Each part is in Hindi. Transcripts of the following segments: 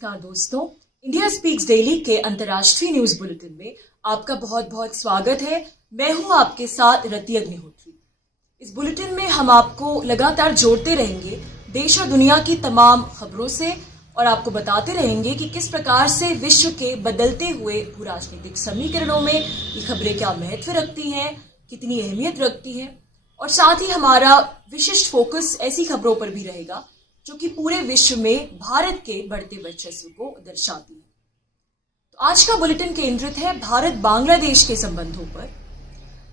नमस्कार दोस्तों, इंडिया स्पीक्स डेली के अंतर्राष्ट्रीय न्यूज बुलेटिन में आपका बहुत बहुत स्वागत है। मैं हूं आपके साथ रति अग्निहोत्री। इस बुलेटिन में हम आपको लगातार जोड़ते रहेंगे देश और दुनिया की तमाम खबरों से और आपको बताते रहेंगे कि किस प्रकार से विश्व के बदलते हुए भू राजनीतिक समीकरणों में ये खबरें क्या महत्व रखती हैं, कितनी अहमियत रखती हैं, और साथ ही हमारा विशिष्ट फोकस ऐसी खबरों पर भी रहेगा जो कि पूरे विश्व में भारत के बढ़ते वर्चस्व को दर्शाती है। तो आज का बुलेटिन केंद्रित है भारत बांग्लादेश के संबंधों पर।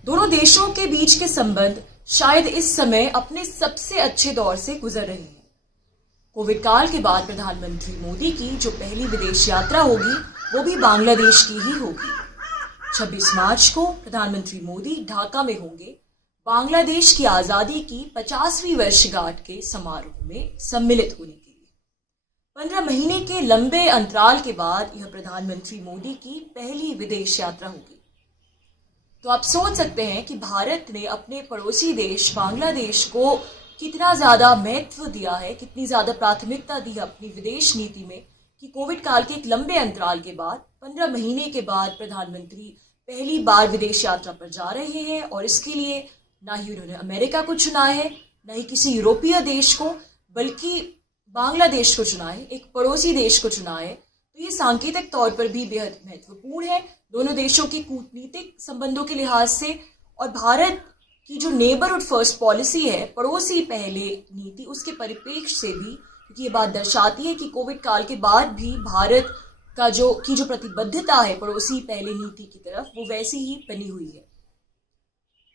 दोनों देशों के बीच के संबंध शायद इस समय अपने सबसे अच्छे दौर से गुजर रहे हैं। कोविड काल के बाद प्रधानमंत्री मोदी की जो पहली विदेश यात्रा होगी वो भी बांग्लादेश की ही होगी। 26 मार्च को प्रधानमंत्री मोदी ढाका में होंगे बांग्लादेश की आजादी की 50वीं वर्षगांठ के समारोह में सम्मिलित होने के लिए। 15 महीने के लंबे अंतराल के बाद यह प्रधानमंत्री मोदी की पहली विदेश यात्रा होगी। तो आप सोच सकते हैं कि भारत ने अपने पड़ोसी देश बांग्लादेश को कितना ज्यादा महत्व दिया है, कितनी ज्यादा प्राथमिकता दी है अपनी विदेश नीति में कि कोविड काल के एक लंबे अंतराल के बाद 15 महीने के बाद प्रधानमंत्री पहली बार विदेश यात्रा पर जा रहे हैं। और इसके लिए ना ही उन्होंने अमेरिका को चुना है, ना ही किसी यूरोपीय देश को, बल्कि बांग्लादेश को चुना है, एक पड़ोसी देश को चुना है। तो ये सांकेतिक तौर पर भी बेहद महत्वपूर्ण है दोनों देशों के कूटनीतिक संबंधों के लिहाज से। और भारत की जो नेबरहुड फर्स्ट पॉलिसी है, पड़ोसी पहले नीति, उसके परिप्रेक्ष्य से भी, क्योंकि ये बात दर्शाती है कि कोविड काल के बाद भी भारत का जो प्रतिबद्धता है पड़ोसी पहले नीति की तरफ, वो वैसी ही बनी हुई है।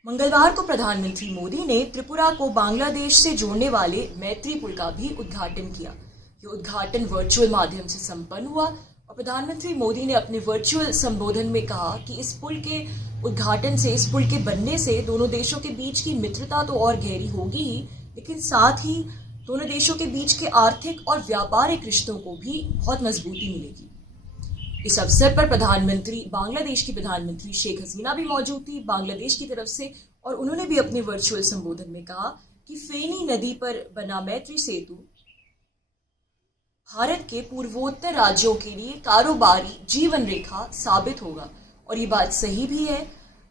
मंगलवार को प्रधानमंत्री मोदी ने त्रिपुरा को बांग्लादेश से जोड़ने वाले मैत्री पुल का भी उद्घाटन किया। ये उद्घाटन वर्चुअल माध्यम से संपन्न हुआ और प्रधानमंत्री मोदी ने अपने वर्चुअल संबोधन में कहा कि इस पुल के उद्घाटन से, इस पुल के बनने से दोनों देशों के बीच की मित्रता तो और गहरी होगी ही, लेकिन साथ ही दोनों देशों के बीच के आर्थिक और व्यापारिक रिश्तों को भी बहुत मजबूती मिलेगी। इस अवसर पर बांग्लादेश की प्रधानमंत्री शेख हसीना भी मौजूद थी बांग्लादेश की तरफ से, और उन्होंने भी अपने वर्चुअल संबोधन में कहा कि फेनी नदी पर बना मैत्री सेतु भारत के पूर्वोत्तर राज्यों के लिए कारोबारी जीवन रेखा साबित होगा। और ये बात सही भी है।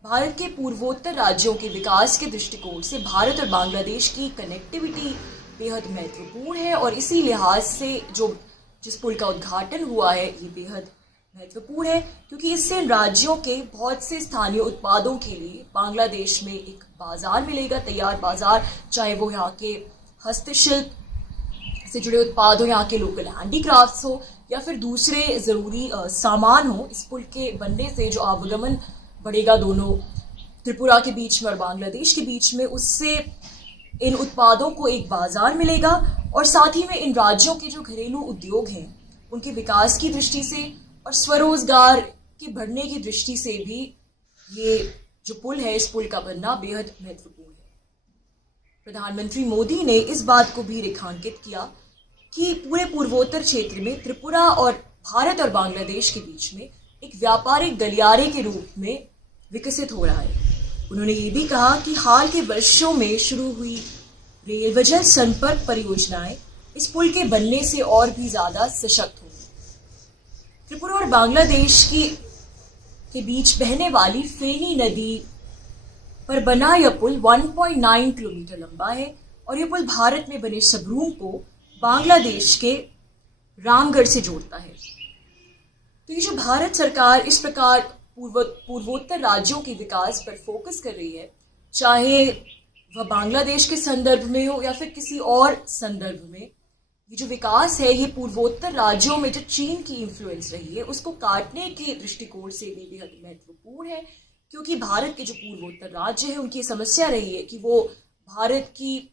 भारत के पूर्वोत्तर राज्यों के विकास के दृष्टिकोण से भारत और बांग्लादेश की कनेक्टिविटी बेहद महत्वपूर्ण है और इसी लिहाज से जिस पुल का उद्घाटन हुआ है ये बेहद महत्वपूर्ण है, क्योंकि इससे इन राज्यों के बहुत से स्थानीय उत्पादों के लिए बांग्लादेश में एक बाजार मिलेगा, तैयार बाजार, चाहे वो यहाँ के हस्तशिल्प से जुड़े उत्पाद हो, यहाँ के लोकल हैंडीक्राफ्ट्स हो, या फिर दूसरे ज़रूरी सामान हो। इस पुल के बनने से जो आवागमन बढ़ेगा दोनों त्रिपुरा के बीच में और बांग्लादेश के बीच में, उससे इन उत्पादों को एक बाजार मिलेगा और साथ ही में इन राज्यों के जो घरेलू उद्योग हैं उनके विकास की दृष्टि से और स्वरोजगार के बढ़ने की दृष्टि से भी ये जो पुल है, इस पुल का बनना बेहद महत्वपूर्ण है। प्रधानमंत्री मोदी ने इस बात को भी रेखांकित किया कि पूरे पूर्वोत्तर क्षेत्र में त्रिपुरा और भारत और बांग्लादेश के बीच में एक व्यापारिक गलियारे के रूप में विकसित हो रहा है। उन्होंने ये भी कहा कि हाल के वर्षों में शुरू हुई रेल जल संपर्क परियोजनाएं इस पुल के बनने से और भी ज्यादा सशक्त होंगी। त्रिपुरा और बांग्लादेश के बीच बहने वाली फेनी नदी पर बना यह पुल 1.9 किलोमीटर लंबा है और यह पुल भारत में बने सबरूम को बांग्लादेश के रामगढ़ से जोड़ता है। तो ये जो भारत सरकार इस प्रकार पूर्वोत्तर राज्यों के विकास पर फोकस कर रही है, चाहे वह बांग्लादेश के संदर्भ में हो या फिर किसी और संदर्भ में, ये जो विकास है ये पूर्वोत्तर राज्यों में जो चीन की इन्फ्लुएंस रही है उसको काटने के दृष्टिकोण से भी बेहद महत्वपूर्ण है, क्योंकि भारत के जो पूर्वोत्तर राज्य है उनकी समस्या रही है कि वो भारत की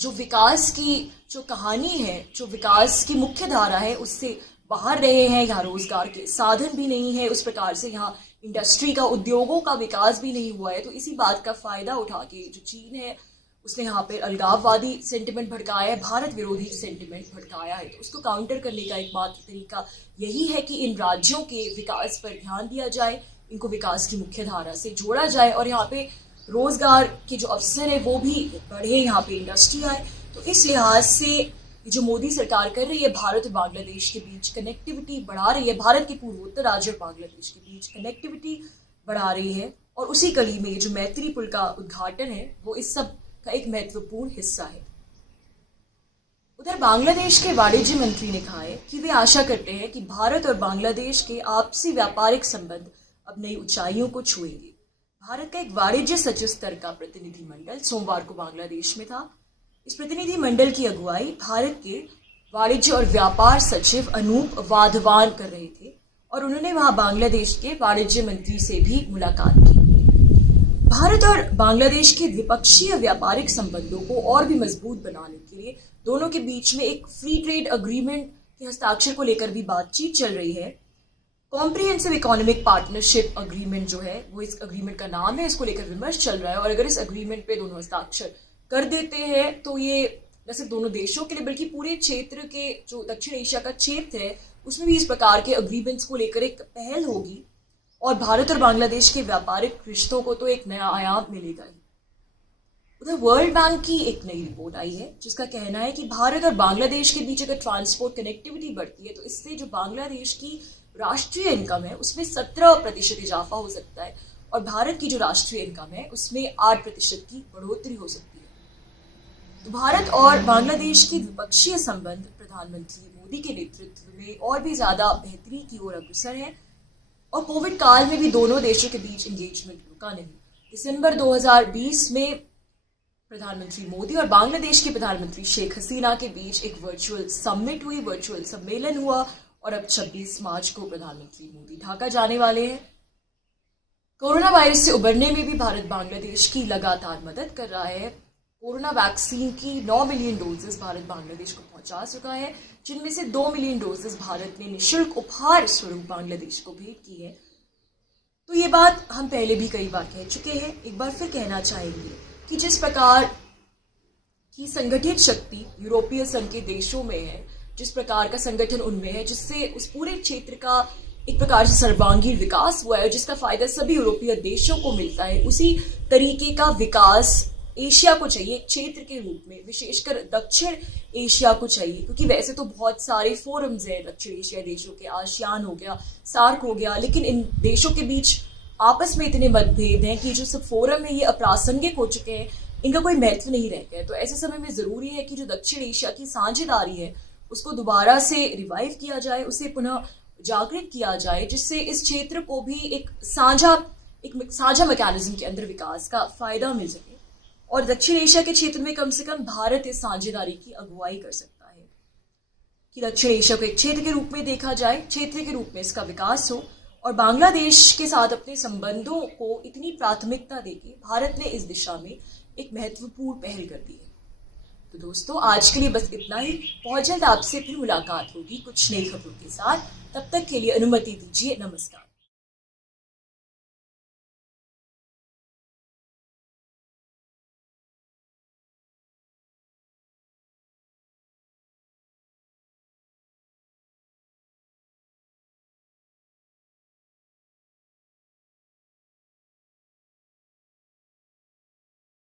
जो विकास की जो कहानी है, जो विकास की मुख्य धारा है, उससे बाहर रहे हैं। यहाँ रोजगार के साधन भी नहीं है, उस प्रकार से यहाँ इंडस्ट्री का, उद्योगों का विकास भी नहीं हुआ है। तो इसी बात का फायदा उठा के जो चीन है उसने यहाँ पे अलगाववादी सेंटिमेंट भड़काया है, भारत विरोधी सेंटिमेंट भड़काया है। तो उसको काउंटर करने का एकमात्र तरीका यही है कि इन राज्यों के विकास पर ध्यान दिया जाए, इनको विकास की मुख्य धारा से जोड़ा जाए और यहाँ पे रोजगार के जो अवसर है वो भी बढ़े, यहाँ पे इंडस्ट्री आए। तो इस लिहाज से ये जो मोदी सरकार कर रही है भारत और बांग्लादेश के बीच कनेक्टिविटी बढ़ा रही है, भारत के पूर्वोत्तर राज्य और बांग्लादेश के बीच कनेक्टिविटी बढ़ा रही है, और उसी कड़ी में ये जो मैत्री पुल का उद्घाटन है वो इस सब का एक महत्वपूर्ण हिस्सा है। उधर बांग्लादेश के वाणिज्य मंत्री ने कहा है कि वे आशा करते हैं कि भारत और बांग्लादेश के आपसी व्यापारिक संबंध अब नई ऊंचाइयों को छुएंगे। भारत का एक वाणिज्य सचिव स्तर का प्रतिनिधिमंडल सोमवार को बांग्लादेश में था। इस प्रतिनिधिमंडल की अगुवाई भारत के वाणिज्य और व्यापार सचिव अनूप वाधवान कर रहे थे और उन्होंने वहां बांग्लादेश के वाणिज्य मंत्री से भी मुलाकात की। भारत और बांग्लादेश के द्विपक्षीय व्यापारिक संबंधों को और भी मजबूत बनाने के लिए दोनों के बीच में एक फ्री ट्रेड अग्रीमेंट के हस्ताक्षर को लेकर भी बातचीत चल रही है। कॉम्प्रिहेंसिव इकोनॉमिक पार्टनरशिप अग्रीमेंट जो है वो इस अग्रीमेंट का नाम है, इसको लेकर विमर्श चल रहा है। और अगर इस अग्रीमेंट पे दोनों हस्ताक्षर कर देते हैं तो ये न सिर्फ दोनों देशों के लिए बल्कि पूरे क्षेत्र के जो दक्षिण एशिया का क्षेत्र है उसमें भी इस प्रकार के अग्रीमेंट्स को लेकर एक पहल होगी और भारत और बांग्लादेश के व्यापारिक रिश्तों को तो एक नया आयाम मिलेगा ही। उधर वर्ल्ड बैंक की एक नई रिपोर्ट आई है जिसका कहना है कि भारत और बांग्लादेश के बीच अगर ट्रांसपोर्ट कनेक्टिविटी बढ़ती है तो इससे जो बांग्लादेश की राष्ट्रीय इनकम है उसमें 17% इजाफा हो सकता है और भारत की जो राष्ट्रीय इनकम है उसमें 8% की बढ़ोतरी हो सकती है। तो भारत और बांग्लादेश के द्विपक्षीय संबंध प्रधानमंत्री मोदी के नेतृत्व में और भी ज्यादा बेहतरी की ओर अग्रसर है और कोविड काल में भी दोनों देशों के बीच एंगेजमेंट रुका नहीं। दिसंबर 2020 में प्रधानमंत्री मोदी और बांग्लादेश के प्रधानमंत्री शेख हसीना के बीच एक वर्चुअल समिट हुई, वर्चुअल सम्मेलन हुआ और अब 26 मार्च को प्रधानमंत्री मोदी ढाका जाने वाले हैं। कोरोना वायरस से उबरने में भी भारत बांग्लादेश की लगातार मदद कर रहा है। कोरोना वैक्सीन की 9 मिलियन डोजेस भारत बांग्लादेश को पहुंचा चुका है, जिनमें से 2 मिलियन डोजेस भारत ने निःशुल्क उपहार स्वरूप बांग्लादेश को भेंट की है। तो ये बात हम पहले भी कई बार कह चुके हैं, एक बार फिर कहना चाहेंगे कि जिस प्रकार की संगठित शक्ति यूरोपीय संघ के देशों में है, जिस प्रकार का संगठन उनमें है, जिससे उस पूरे क्षेत्र का एक प्रकार से सर्वांगीण विकास हुआ है, जिसका फायदा सभी यूरोपीय देशों को मिलता है, उसी तरीके का विकास एशिया को चाहिए एक क्षेत्र के रूप में, विशेषकर दक्षिण एशिया को चाहिए। क्योंकि वैसे तो बहुत सारे फोरम्स हैं दक्षिण एशिया देशों के, आसियान हो गया, सार्क हो गया, लेकिन इन देशों के बीच आपस में इतने मतभेद हैं कि जो सब फोरम है ये अप्रासंगिक हो चुके हैं, इनका कोई महत्व नहीं रह गया। तो ऐसे समय में जरूरी है कि जो दक्षिण एशिया की साझेदारी है उसको दोबारा से रिवाइव किया जाए, उसे पुनः जागृत किया जाए, जिससे इस क्षेत्र को भी एक साझा मैकेनिज्म के अंदर विकास का फायदा मिल सके और दक्षिण एशिया के क्षेत्र में कम से कम भारत इस साझेदारी की अगुवाई कर सकता है कि दक्षिण एशिया को एक क्षेत्र के रूप में देखा जाए, क्षेत्र के रूप में इसका विकास हो और बांग्लादेश के साथ अपने संबंधों को इतनी प्राथमिकता देके भारत ने इस दिशा में एक महत्वपूर्ण पहल कर दी है। तो दोस्तों आज के लिए बस इतना ही। बहुत जल्द आपसे फिर मुलाकात होगी कुछ नई खबरों के साथ। तब तक के लिए अनुमति दीजिए। नमस्कार।